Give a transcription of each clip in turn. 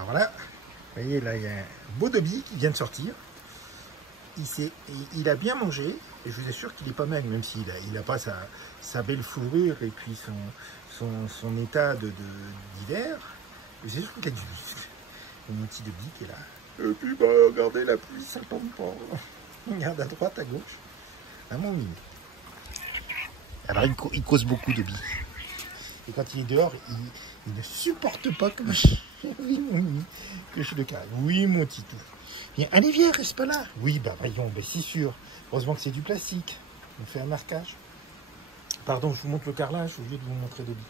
Alors là, vous voyez, là, il y a un beau Dobby qui vient de sortir. Il a bien mangé, et je vous assure qu'il est pas mal, même s'il n'a pas sa belle fourrure et puis son état d'hiver. Je vous assure qu'il a du muscle. Et mon petit Dobby qui est là. Et puis, bah, regardez, la pluie, ça tombe pas. Regarde à droite, à gauche. Ah, mon mimi. Alors, il cause beaucoup, Dobby. Et quand il est dehors, il ne supporte pas que oui, mon mimi, que je le calme. Oui, mon titou. Viens, allez, viens, reste pas là. Oui, bah voyons, bah, c'est sûr. Heureusement que c'est du plastique. On fait un marquage. Pardon, je vous montre le carrelage au lieu de vous montrer Dobby.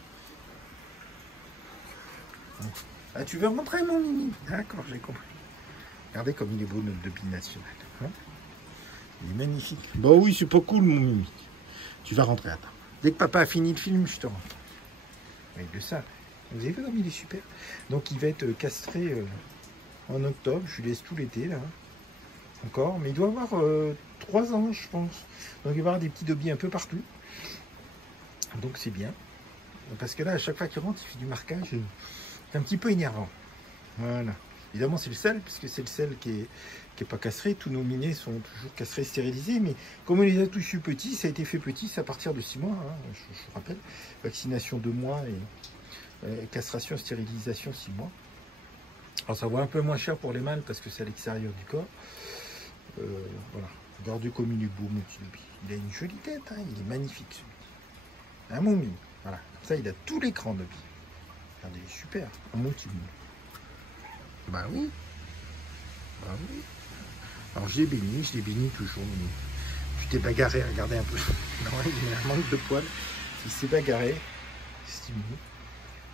Ah, tu veux montrer mon mimi? D'accord, j'ai compris. Regardez comme il est beau, notre Dobby national. Hein, il est magnifique. Bah oui, c'est pas cool, mon mimi. Tu vas rentrer, attends. Dès que papa a fini le film, je te rentre. Oui, de ça. Vous avez vu comme il est super. Donc il va être castré en octobre. Je lui laisse tout l'été là. Encore. Mais il doit avoir 3 ans, je pense. Donc il va y avoir des petits Dobby un peu partout. Donc c'est bien. Parce que là, à chaque fois qu'il rentre, il fait du marquage. C'est un petit peu énervant. Voilà. Évidemment, c'est le sel, puisque c'est le sel qui est pas castré. Tous nos minets sont toujours castrés, stérilisés. Mais comme on les a tous eu petits, ça a été fait petit, c'est à partir de 6 mois. Hein, je vous rappelle. Vaccination 2 mois et castration, stérilisation 6 mois. Alors ça vaut un peu moins cher pour les mâles parce que c'est à l'extérieur du corps. Voilà. Regardez comme il est beau, mon petit Dobby. Il a une jolie tête, hein, il est magnifique celui-là. Un mon mimi. Voilà. Comme ça, il a tout l'écran Dobby. Regardez, il est super. Un mon petit mimi. Bah oui. Bah oui. Alors je l'ai béni toujours. Tu t'es bagarré, regardez un peu. Non, il a un manque de poils. Il s'est bagarré. C'est mignon.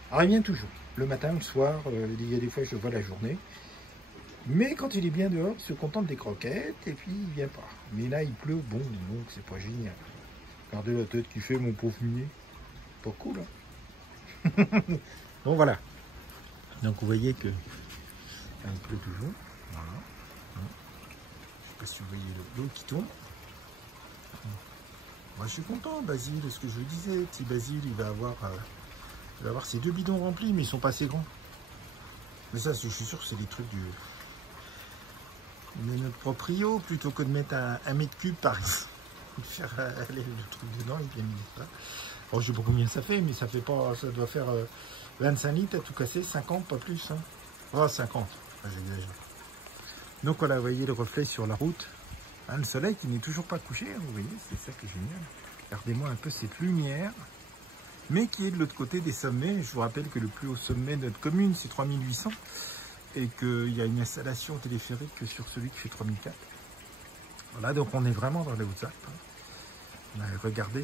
Alors il vient toujours. Le matin, le soir, il y a des fois je le vois la journée. Mais quand il est bien dehors, il se contente des croquettes et puis il vient pas. Mais là il pleut, bon, donc c'est pas génial. Regardez la tête qu'il fait, mon pauvre mignon. Pas cool, hein. Bon voilà. Donc vous voyez que il pleut toujours. Voilà. Je sais pas si vous voyez l'eau qui tourne. Moi je suis content, Basile, de ce que je vous disais. Petit Basile, il va avoir ses 2 bidons remplis, mais ils sont pas assez grands. Mais ça, je suis sûr que c'est des trucs de notre proprio, plutôt que de mettre un mètre cube par ici. De faire aller le truc dedans, il vient mettre ça. Alors, je sais pas combien ça fait, mais ça fait pas, ça doit faire 25 litres à tout casser, 50, pas plus. Hein. Oh, 50, ah, j'exagère. Donc voilà, vous voyez le reflet sur la route. Hein, le soleil qui n'est toujours pas couché, hein, vous voyez, c'est ça qui est génial. Regardez-moi un peu cette lumière, mais qui est de l'autre côté des sommets. Je vous rappelle que le plus haut sommet de notre commune, c'est 3800, et qu'il y a une installation téléphérique sur celui qui fait 3004. Voilà, donc on est vraiment dans les Hautes-Alpes. Hein. Regardez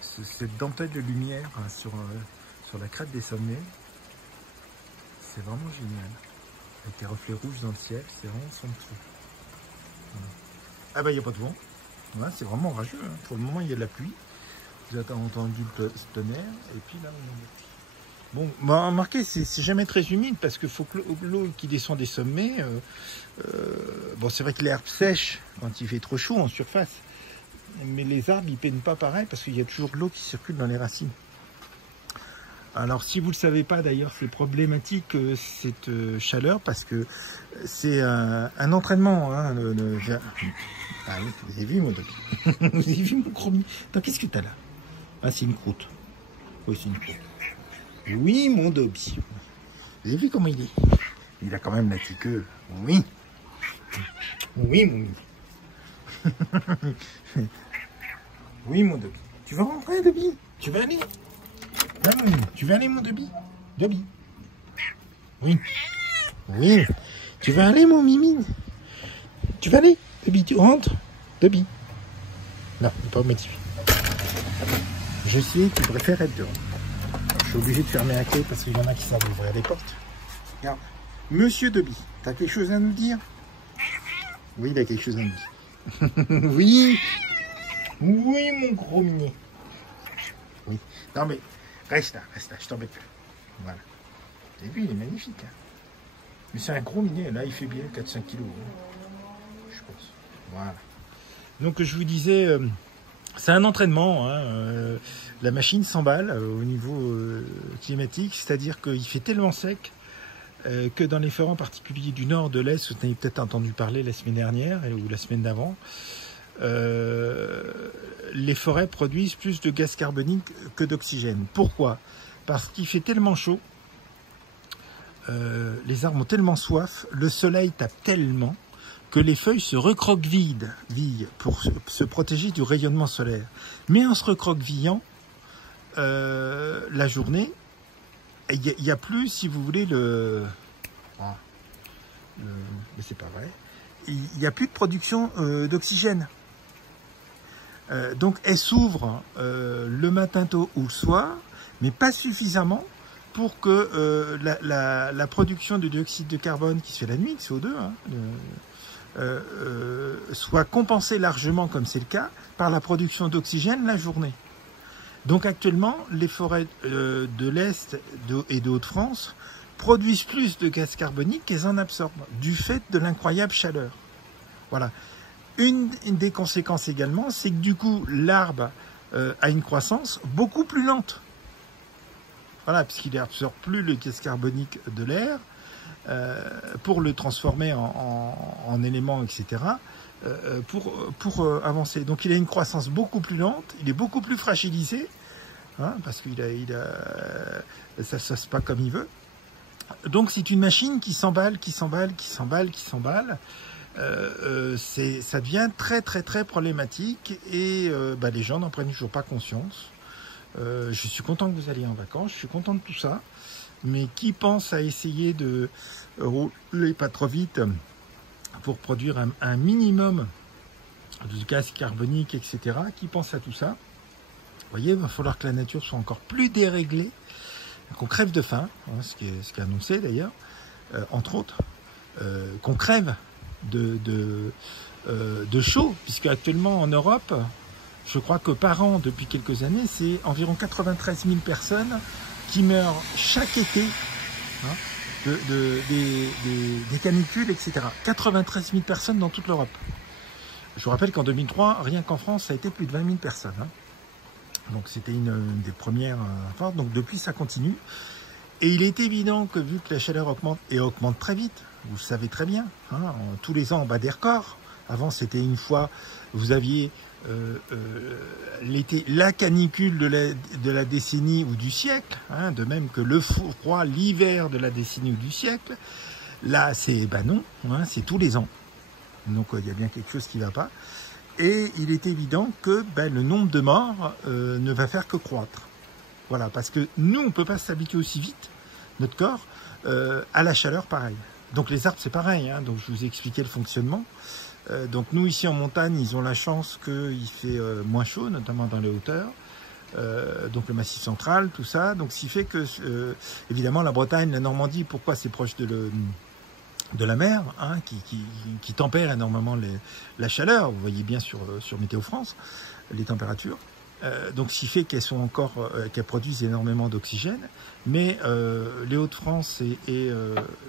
cette dentelle de lumière hein, sur la crête des sommets. C'est vraiment génial. Avec les reflets rouges dans le ciel, c'est vraiment son dessous. Voilà. Ah bah il n'y a pas de vent. Voilà, c'est vraiment orageux. Hein. Pour le moment, il y a de la pluie. Vous avez entendu le tonnerre. Et puis là, on a la pluie. Bon, bah, remarquez, c'est jamais très humide parce qu'il faut que l'eau qui descend des sommets. Bon, c'est vrai que l'herbe sèche quand il fait trop chaud en surface. Mais les arbres, ils peinent pas pareil parce qu'il y a toujours de l'eau qui circule dans les racines. Alors, si vous ne le savez pas, d'ailleurs, c'est problématique cette chaleur parce que c'est un entraînement. Hein, Ah oui, vous avez vu, mon Dobby. Vous avez vu mon gros. Attends, qu'est-ce que tu as là? Ah, c'est une croûte. Oui, c'est une croûte. Oui, mon Dobby. Vous avez vu comment il est? Il a quand même la petite queue. Oui. Oui, mon Dobby. Oui, mon Dobby. Tu vas rentrer, Dobby? Tu vas aller? Tu vas aller, mon Dobby? Dobby? Oui. Oui. Tu vas aller, mon Mimi? Tu vas aller? Dobby, tu rentres? Dobby? Non, il n'est pas motivé. Je sais qu'il préfère être dehors. Je suis obligé de fermer la clé parce qu'il y en a qui savent ouvrir les portes. Regarde. Monsieur Dobby, tu as quelque chose à nous dire? Oui, il a quelque chose à nous dire. Oui. Oui, mon gros mignon. Oui. Non, mais reste là, je t'embête plus. Voilà. Et puis, il est magnifique. Hein. Mais c'est un gros minet. Là, il fait bien 4-5 kilos. Hein. Je pense. Voilà. Donc, je vous disais, c'est un entraînement. Hein. La machine s'emballe au niveau climatique. C'est-à-dire qu'il fait tellement sec que dans les forêts en particulier du nord, de l'est, vous avez peut-être entendu parler la semaine dernière ou la semaine d'avant, les forêts produisent plus de gaz carbonique que d'oxygène. Pourquoi? Parce qu'il fait tellement chaud, les arbres ont tellement soif, le soleil tape tellement que les feuilles se recroquevillent pour se protéger du rayonnement solaire. Mais en se recroquevillant, la journée, il n'y a plus, si vous voulez, mais c'est pas vrai, il n'y a plus de production d'oxygène. Donc elle s'ouvre le matin tôt ou le soir, mais pas suffisamment pour que la production de dioxyde de carbone qui se fait la nuit, CO2, soit compensée largement, comme c'est le cas, par la production d'oxygène la journée. Donc actuellement, les forêts de l'Est et de Hauts-de-France produisent plus de gaz carbonique qu'elles en absorbent, du fait de l'incroyable chaleur. Voilà. Une des conséquences également, c'est que du coup, l'arbre a une croissance beaucoup plus lente. Voilà, puisqu'il n'absorbe plus le gaz carbonique de l'air pour le transformer en éléments, etc., pour avancer. Donc il a une croissance beaucoup plus lente, il est beaucoup plus fragilisé, hein, parce que ça ne se passe pas comme il veut. Donc c'est une machine qui s'emballe, qui s'emballe, qui s'emballe, qui s'emballe. Ça devient très très très problématique et les gens n'en prennent toujours pas conscience. Je suis content que vous alliez en vacances, je suis content de tout ça, mais qui pense à essayer de rouler pas trop vite pour produire un minimum de gaz carbonique, etc., qui pense à tout ça? Vous voyez, il va falloir que la nature soit encore plus déréglée, qu'on crève de faim, hein, ce qui est annoncé d'ailleurs, entre autres, qu'on crève de chaud, puisque actuellement en Europe, je crois que par an, depuis quelques années, c'est environ 93 000 personnes qui meurent chaque été, hein, des canicules, etc. 93 000 personnes dans toute l'Europe. Je vous rappelle qu'en 2003, rien qu'en France, ça a été plus de 20 000 personnes. Hein. Donc c'était une des premières fortes. Donc depuis, ça continue. Et il est évident que vu que la chaleur augmente, et augmente très vite, vous le savez très bien, hein, tous les ans on bat des records. Avant c'était une fois, vous aviez l'été, la canicule de la décennie ou du siècle, hein, de même que le froid, l'hiver de la décennie ou du siècle. Là c'est non, hein, c'est tous les ans. Donc il y a bien quelque chose qui ne va pas. Et il est évident que le nombre de morts ne va faire que croître. Voilà, parce que nous, on ne peut pas s'habituer aussi vite, notre corps, à la chaleur pareil. Donc les arbres, c'est pareil, hein, donc je vous ai expliqué le fonctionnement. Donc nous, ici en montagne, ils ont la chance qu'il fait moins chaud, notamment dans les hauteurs. Donc le Massif central, tout ça. Donc ce qui fait que, évidemment, la Bretagne, la Normandie, pourquoi c'est proche de la mer, hein, qui tempère énormément la chaleur. Vous voyez bien sur Météo France, les températures. Donc ce qui fait qu'elles sont qu'elles produisent énormément d'oxygène, mais les Hauts-de-France et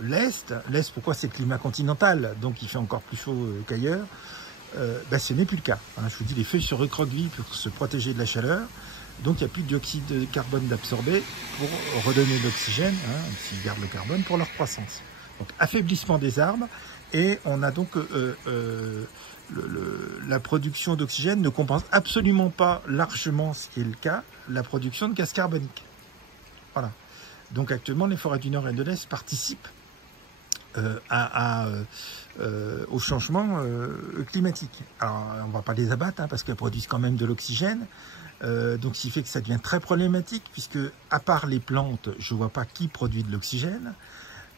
l'Est, pourquoi c'est le climat continental, donc il fait encore plus chaud qu'ailleurs, ce n'est plus le cas. Hein. Je vous dis, les feuilles se recroquevillent pour se protéger de la chaleur, donc il n'y a plus de dioxyde de carbone d'absorber pour redonner de l'oxygène, hein, s'ils gardent le carbone pour leur croissance. Donc affaiblissement des arbres, et on a donc la production d'oxygène ne compense absolument pas largement, ce qui est le cas, la production de gaz carbonique. Voilà. Donc actuellement, les forêts du Nord et de l'Est participent au changement climatique. Alors, on ne va pas les abattre, hein, parce qu'elles produisent quand même de l'oxygène. Donc, ce qui fait que ça devient très problématique, puisque, à part les plantes, je ne vois pas qui produit de l'oxygène.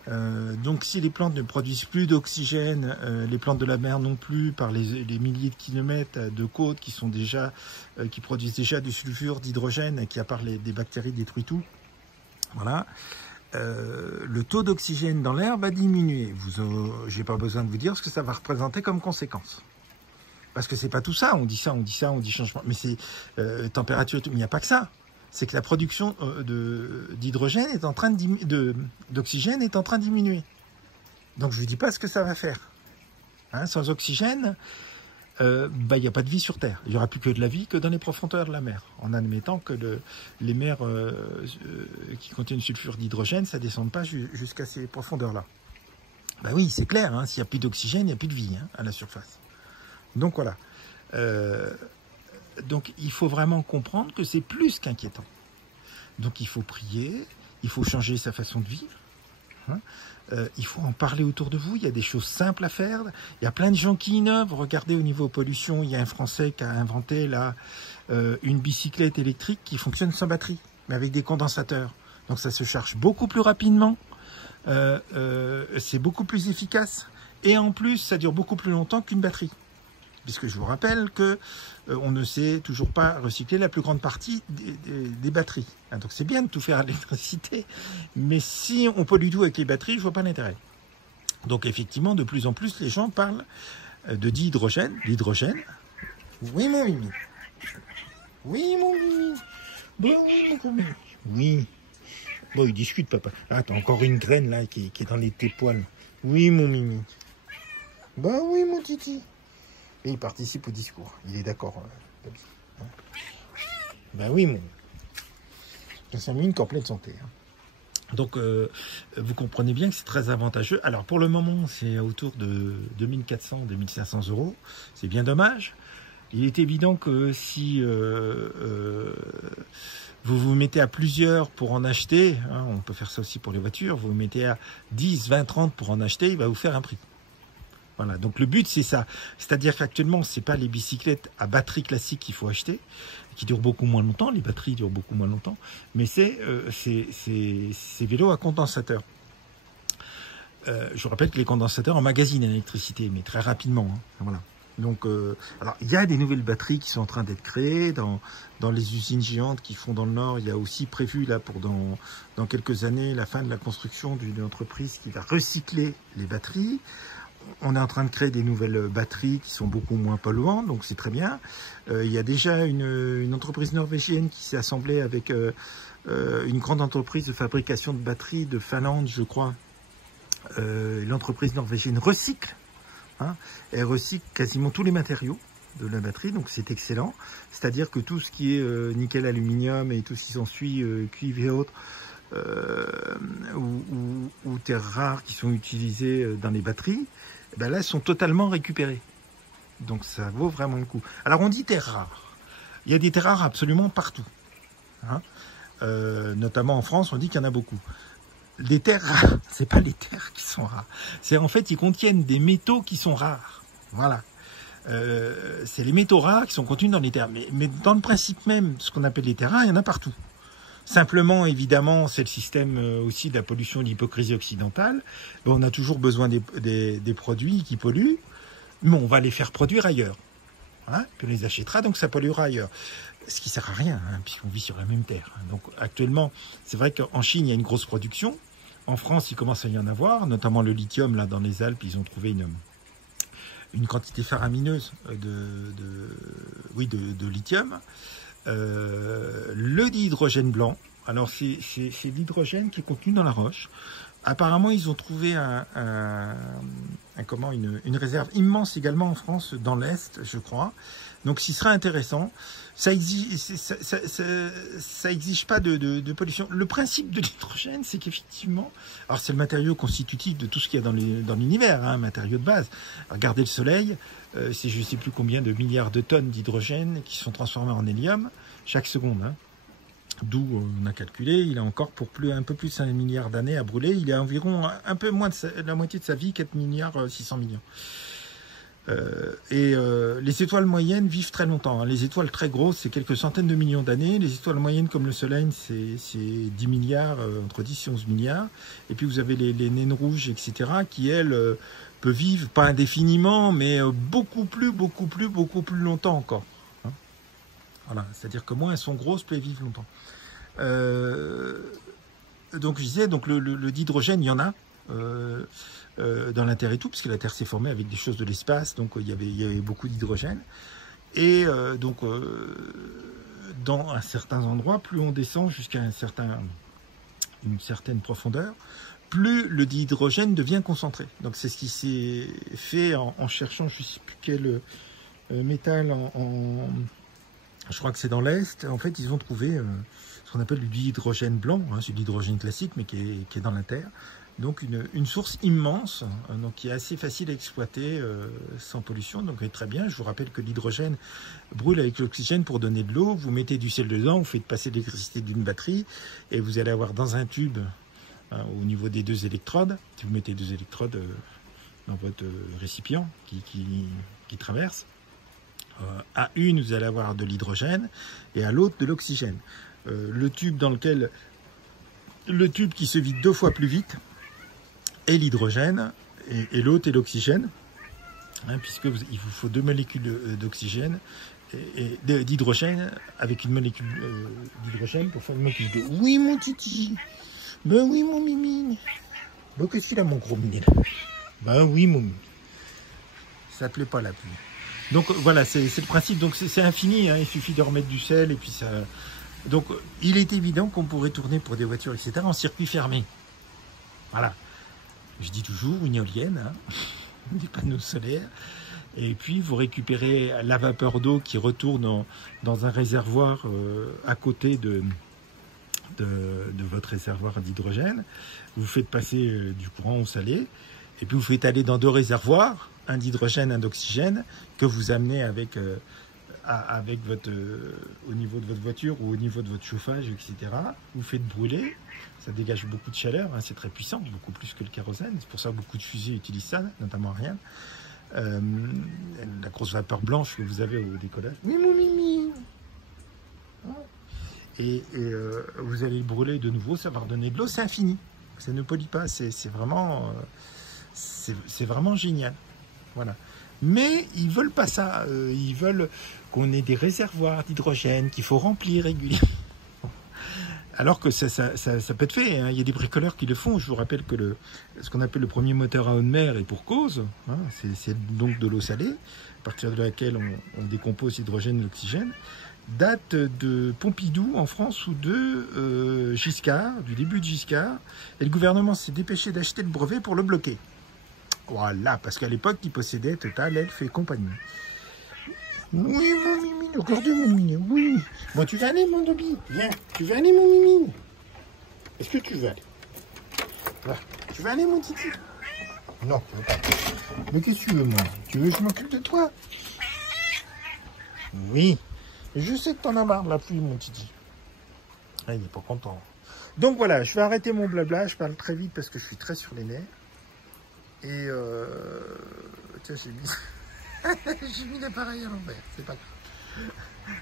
Donc si les plantes ne produisent plus d'oxygène, les plantes de la mer non plus, par les milliers de kilomètres de côtes qui produisent déjà du sulfure, d'hydrogène, qui à part des bactéries détruit tout, voilà, le taux d'oxygène dans l'air va diminuer. J'ai pas besoin de vous dire ce que ça va représenter comme conséquence. Parce que c'est pas tout ça, on dit changement, mais c'est température, mais il n'y a pas que ça. C'est que la production d'hydrogène est en train d'oxygène est en train de diminuer. Donc je ne vous dis pas ce que ça va faire. Hein, sans oxygène, il n'y a pas de vie sur Terre. Il n'y aura plus que de la vie que dans les profondeurs de la mer, en admettant que les mers qui contiennent du sulfure d'hydrogène, ça ne descende pas jusqu'à ces profondeurs-là. Ben oui, c'est clair, hein, s'il n'y a plus d'oxygène, il n'y a plus de vie, hein, à la surface. Donc voilà. Donc il faut vraiment comprendre que c'est plus qu'inquiétant. Donc il faut prier, il faut changer sa façon de vivre. Hein. Il faut en parler autour de vous, il y a des choses simples à faire, il y a plein de gens qui innovent. Regardez au niveau pollution, il y a un Français qui a inventé là, une bicyclette électrique qui fonctionne sans batterie, mais avec des condensateurs. Donc ça se charge beaucoup plus rapidement, c'est beaucoup plus efficace, et en plus ça dure beaucoup plus longtemps qu'une batterie. Puisque je vous rappelle que on ne sait toujours pas recycler la plus grande partie des batteries. Hein, donc c'est bien de tout faire à l'électricité, mais si on pollue tout avec les batteries, je ne vois pas l'intérêt. Donc effectivement, de plus en plus, les gens parlent de dihydrogène. L'hydrogène. Oui, mon mimi. Oui, mon mimi. Bon, oui, mon mimi. Oui. Bon, il discute, papa. Ah, t'as encore une graine là qui est dans tes poils. Oui, mon mimi. Bah oui, mon titi. Et il participe au discours. Il est d'accord. Ben oui, c'est un mine en pleine santé. Hein. Donc, vous comprenez bien que c'est très avantageux. Alors, pour le moment, c'est autour de 2400-2500 €. C'est bien dommage. Il est évident que si vous vous mettez à plusieurs pour en acheter, hein, on peut faire ça aussi pour les voitures, vous vous mettez à 10, 20, 30 pour en acheter, il va vous faire un prix. Voilà, donc le but c'est ça, c'est-à-dire qu'actuellement c'est pas les bicyclettes à batterie classique qu'il faut acheter, qui durent beaucoup moins longtemps, les batteries durent beaucoup moins longtemps, mais c'est ces vélos à condensateur. Je vous rappelle que les condensateurs emmagasinent l'électricité, mais très rapidement. Hein, voilà. Donc, alors il y a des nouvelles batteries qui sont en train d'être créées dans les usines géantes qui font dans le Nord. Il y a aussi prévu là pour dans quelques années la fin de la construction d'une entreprise qui va recycler les batteries. On est en train de créer des nouvelles batteries qui sont beaucoup moins polluantes, donc c'est très bien. Il y a déjà une entreprise norvégienne qui s'est assemblée avec une grande entreprise de fabrication de batteries de Finlande, je crois. L'entreprise norvégienne recycle. Hein, elle recycle quasiment tous les matériaux de la batterie, donc c'est excellent. C'est-à-dire que tout ce qui est nickel, aluminium et tout ce qui s'ensuit, cuivre et autres, ou terres rares qui sont utilisées dans les batteries, ben là, elles sont totalement récupérées. Donc ça vaut vraiment le coup. Alors on dit terres rares. Il y a des terres rares absolument partout. Hein, notamment en France, on dit qu'il y en a beaucoup. Les terres rares, c'est pas les terres qui sont rares. C'est en fait, ils contiennent des métaux qui sont rares. Voilà. C'est les métaux rares qui sont contenus dans les terres. Mais dans le principe même, ce qu'on appelle les terres rares, il y en a partout. Simplement, évidemment, c'est le système aussi de la pollution, de l'hypocrisie occidentale. On a toujours besoin des produits qui polluent, mais on va les faire produire ailleurs. Hein, puis on les achètera, donc ça polluera ailleurs. Ce qui ne sert à rien, hein, puisqu'on vit sur la même terre. Donc actuellement, c'est vrai qu'en Chine, il y a une grosse production. En France, il commence à y en avoir, notamment le lithium, là, dans les Alpes, ils ont trouvé une quantité faramineuse de lithium. Le dihydrogène blanc, alors c'est l'hydrogène qui est contenu dans la roche. Apparemment, ils ont trouvé une réserve immense également en France, dans l'Est, je crois. Donc, ce qui sera intéressant, ça exige pas de pollution. Le principe de l'hydrogène, c'est qu'effectivement, alors c'est le matériau constitutif de tout ce qu'il y a dans l'univers, hein, matériau de base. Regardez le Soleil, c'est je ne sais plus combien de milliards de tonnes d'hydrogène qui sont transformées en hélium chaque seconde. Hein. D'où on a calculé, il a encore pour un peu plus de 5 milliards d'années à brûler. Il a environ un peu moins de la moitié de sa vie, 4 milliards 600 millions. Les étoiles moyennes vivent très longtemps. Hein. Les étoiles très grosses, c'est quelques centaines de millions d'années. Les étoiles moyennes comme le Soleil, c'est 10 milliards, entre 10 et 11 milliards. Et puis vous avez les naines rouges, etc., qui, elles, peuvent vivre, pas indéfiniment, mais beaucoup plus longtemps encore. Hein. Voilà, c'est-à-dire que moins elles sont grosses, plus elles vivent longtemps. Donc je disais, donc le dihydrogène, il y en a. Dans la Terre et tout, parce que la Terre s'est formée avec des choses de l'espace, donc il y avait beaucoup d'hydrogène. Et dans un certain endroit, plus on descend jusqu'à une certaine profondeur, plus le dihydrogène devient concentré. Donc c'est ce qui s'est fait en cherchant, je ne sais plus métal je crois que c'est dans l'Est. En fait, ils ont trouvé ce qu'on appelle de l'hydrogène blanc, hein, c'est de l'hydrogène classique, mais qui est dans la Terre. Donc une source immense, donc qui est assez facile à exploiter sans pollution, donc très bien. Je vous rappelle que l'hydrogène brûle avec l'oxygène pour donner de l'eau. Vous mettez du sel dedans, vous faites passer l'électricité d'une batterie, et vous allez avoir dans un tube, hein, au niveau des 2 électrodes, si vous mettez 2 électrodes dans votre récipient qui traverse, à une vous allez avoir de l'hydrogène et à l'autre de l'oxygène. Le tube qui se vide 2 fois plus vite est l'hydrogène et l'autre est l'oxygène, hein, puisque il vous faut 2 molécules d'oxygène et d'hydrogène avec une molécule d'hydrogène pour faire une molécule de... Oui mon titi, ben oui mon mimi, ben qu'est-ce qu'il a mon gros minet là? Ben oui mon mimi, ça te plaît pas la pluie. Donc voilà, c'est le principe, donc c'est infini, hein, il suffit de remettre du sel et puis ça... Donc il est évident qu'on pourrait tourner pour des voitures, etc. en circuit fermé. Voilà. Je dis toujours une éolienne, hein, des panneaux solaires, et puis vous récupérez la vapeur d'eau qui retourne dans un réservoir à côté de votre réservoir d'hydrogène. Vous faites passer du courant au salé, et puis vous faites aller dans 2 réservoirs, un d'hydrogène, un d'oxygène, que vous amenez avec au niveau de votre voiture ou au niveau de votre chauffage, etc. Vous faites brûler, ça dégage beaucoup de chaleur, hein, c'est très puissant, beaucoup plus que le kérosène. C'est pour ça que beaucoup de fusées utilisent ça, notamment Ariane. La grosse vapeur blanche que vous avez au décollage. Oui, mon mimi. Et vous allez le brûler de nouveau, ça va redonner de l'eau, c'est infini. Ça ne pollue pas, c'est vraiment génial. Voilà. Mais ils veulent pas ça. Ils veulent qu'on ait des réservoirs d'hydrogène qu'il faut remplir régulièrement. Alors que ça peut être fait, hein. Il y a des bricoleurs qui le font. Je vous rappelle que ce qu'on appelle le premier moteur à eau de mer est pour cause. Hein. C'est donc de l'eau salée, à partir de laquelle on décompose l'hydrogène et l'oxygène. Date de Pompidou en France ou de Giscard, du début de Giscard. Et le gouvernement s'est dépêché d'acheter le brevet pour le bloquer. Voilà, parce qu'à l'époque, il possédait Total, Elf et compagnie. Oui, mon mimi, regardez mon mimi, oui. Bon, tu veux aller, mon Dobby? Viens, tu veux aller, mon mimi? Est-ce que tu veux aller? Là. Tu veux aller, mon titi? Non, tu veux pas. Mais qu'est-ce que tu veux, moi? Tu veux que je m'occupe de toi? Oui. Je sais que t'en as marre de la pluie, mon titi. Ah, il n'est pas content. Donc voilà, je vais arrêter mon blabla, je parle très vite parce que je suis très sur les nerfs. Et tiens, j'ai mis l'appareil à l'envers, c'est pas grave.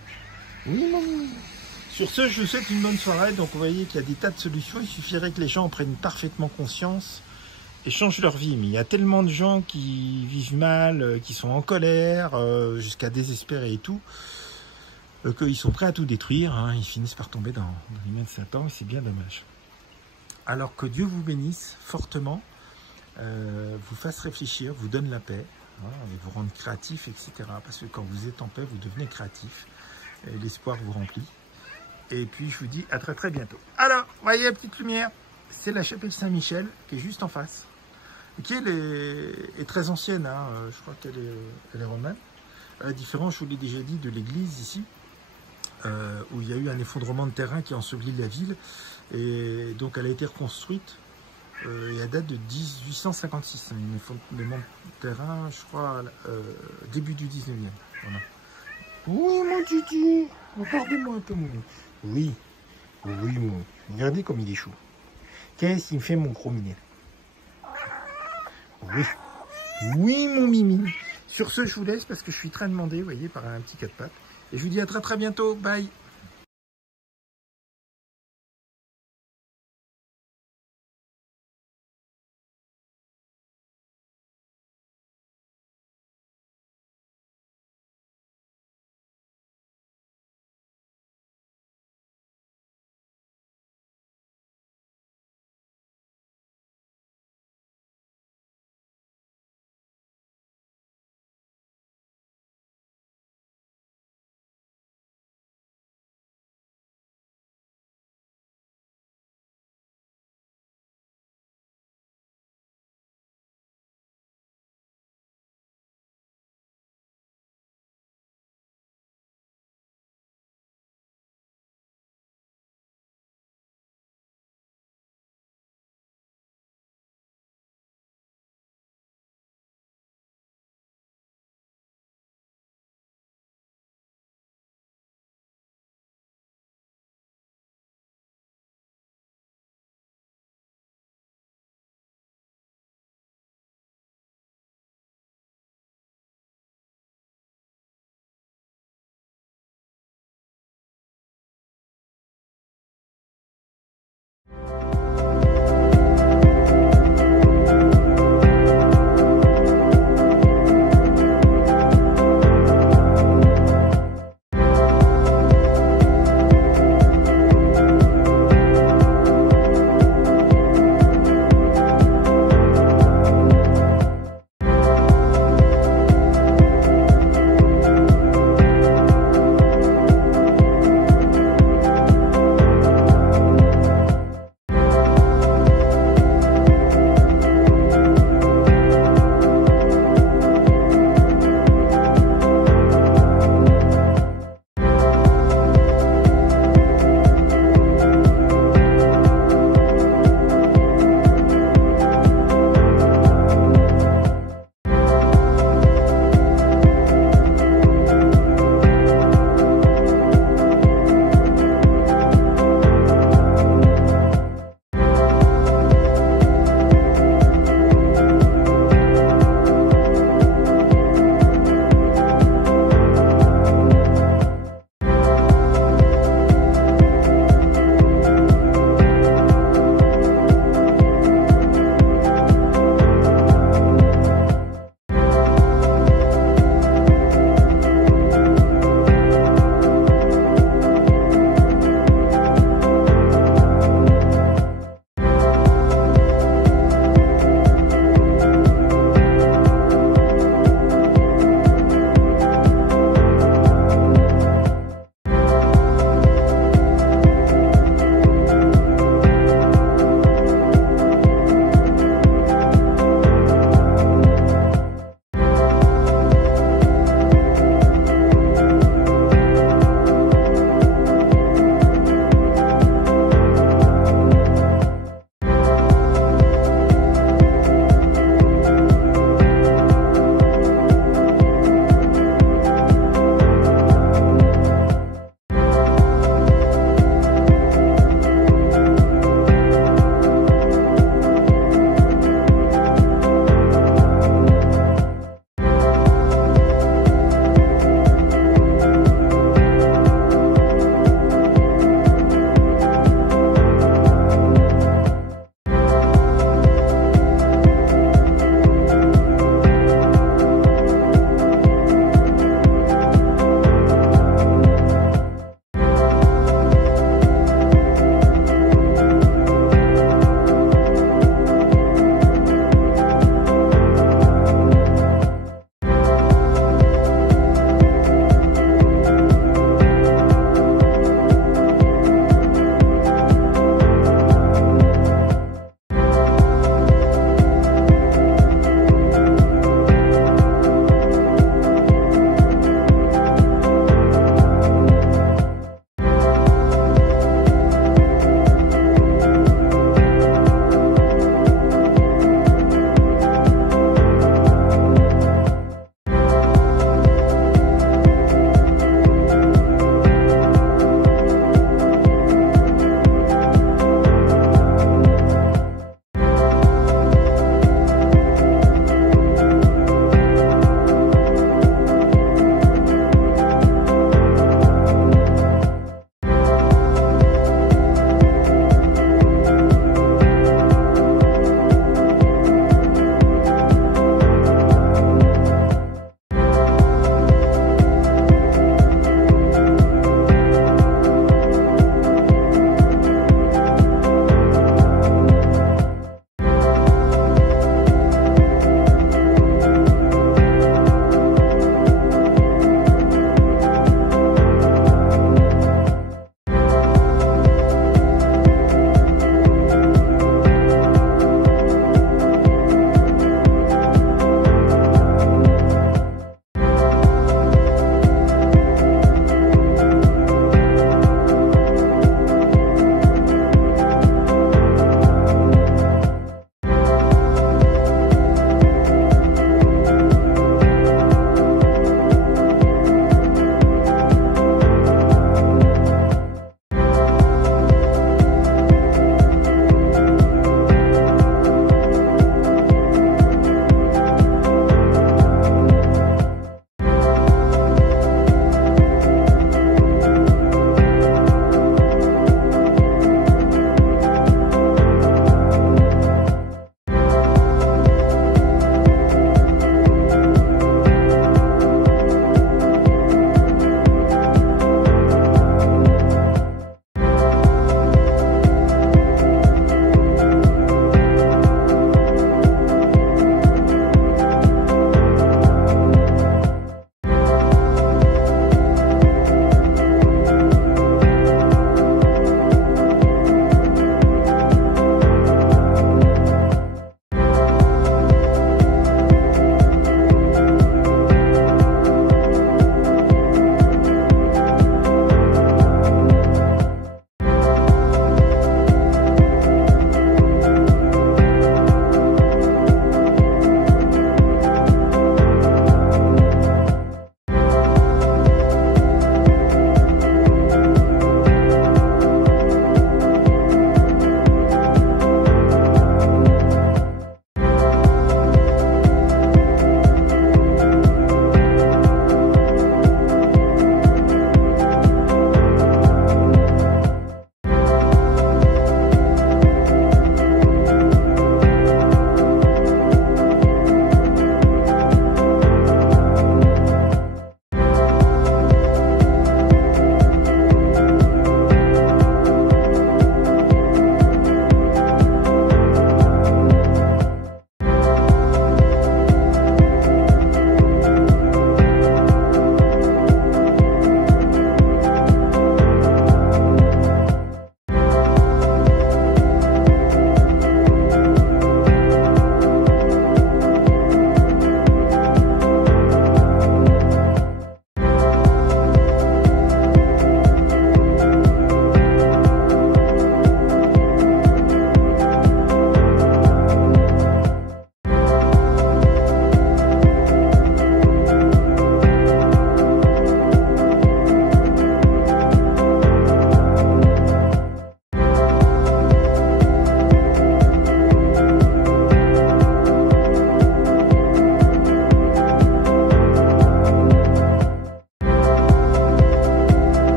Oui, maman. Sur ce, je vous souhaite une bonne soirée. Donc, vous voyez qu'il y a des tas de solutions. Il suffirait que les gens prennent parfaitement conscience et changent leur vie. Mais il y a tellement de gens qui vivent mal, qui sont en colère, jusqu'à désespérer et tout, qu'ils sont prêts à tout détruire. Hein. Ils finissent par tomber dans les mains de Satan et c'est bien dommage. Alors que Dieu vous bénisse fortement. Vous fasse réfléchir, vous donne la paix, hein, et vous rende créatif, etc. Parce que quand vous êtes en paix, vous devenez créatif. L'espoir vous remplit. Et puis, je vous dis à très très bientôt. Alors, voyez la petite lumière, c'est la chapelle Saint-Michel, qui est juste en face. Et qui est très ancienne, hein, je crois qu'elle est romaine. À la différence, je vous l'ai déjà dit, de l'église ici, où il y a eu un effondrement de terrain qui a enseveli la ville. Et donc, elle a été reconstruite. Et à date de 1856, un effondrement de terrain, je crois, début du 19e. Voilà. Oui, mon titi, regardez-moi un peu, mon... Oui, oui, mon... Regardez comme il est chaud. Qu'est-ce qu'il me fait, mon gros minet? Oui, oui, mon mimi. Sur ce, je vous laisse parce que je suis très demandé, vous voyez, par un petit 4 pattes. Et je vous dis à très très bientôt. Bye.